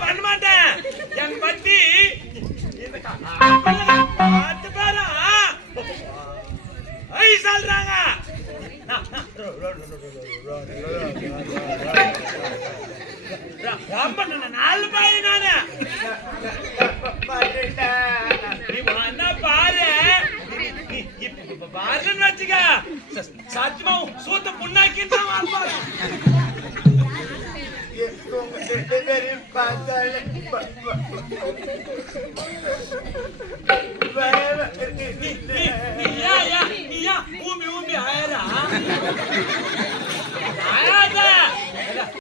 பண்ண மாட்டேன் என் பத்தி சொல்றாங்க நாலு பையன் நானு பாரு பாருன்னு வச்சுக்க சத்தியமா சூத்த புண்ணாக்கின்னு ஊமி ஆயிரா